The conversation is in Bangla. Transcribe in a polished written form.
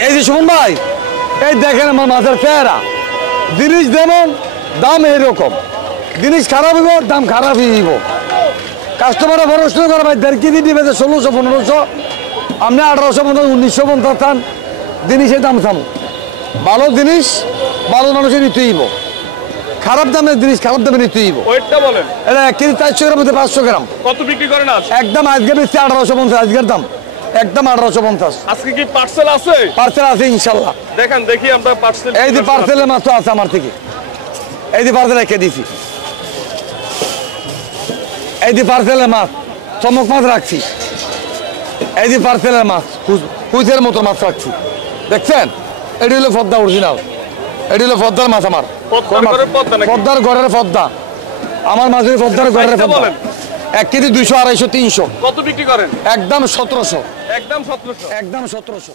এই যে সুমন ভাই, এই দেখেন আমার মাছের চেহারা, জিনিস যেমন দাম এরকম, জিনিস খারাপ হইব দাম খারাপই হইব। কাস্টমারে প্রশ্ন করে ভাই 1.5 কেজি দিবে 1600-1500, আপনি 1850 1950 চান, জিনিসের দাম থামো। ভালো জিনিস ভালো মানুষের নিতে হইব, খারাপ দামের জিনিস খারাপ দামে নিতে হইব। ওয়েটটা বলেন। এটা 1 কেজি 400 গ্রাম মধ্যে 500 গ্রাম। কত বিক্রি করেন আজ? একদম আজকে বেশি 1850, আজকের দাম একদম 1850। আজকে কি পার্সেল আছে? পার্সেল আছে ইনশাল্লাহ। দেখেন দেখি আমরা পার্সেল। এই যে পার্সেলের মাছ আছে আমার থেকে, এই যে পার্সেল রেখে দিছি, এই যে পার্সেলের মাছ চমক মাছ রাখছি, এই যে পার্সেলের মাছ কুইজের মতো মাছ রাখছি, দেখছেন? এটি হলো পদ্মা অরিজিনাল, এটি হলো পদ্মার মাছ আমার, পদ্মার ঘরের পদ্মা আমার মাছের, পদ্মার ঘরের পদ্মা। 1 কেজি 200, 250, 300। কত বিক্রি করেন? একদম 1700। একদম 1700। একদম 1700।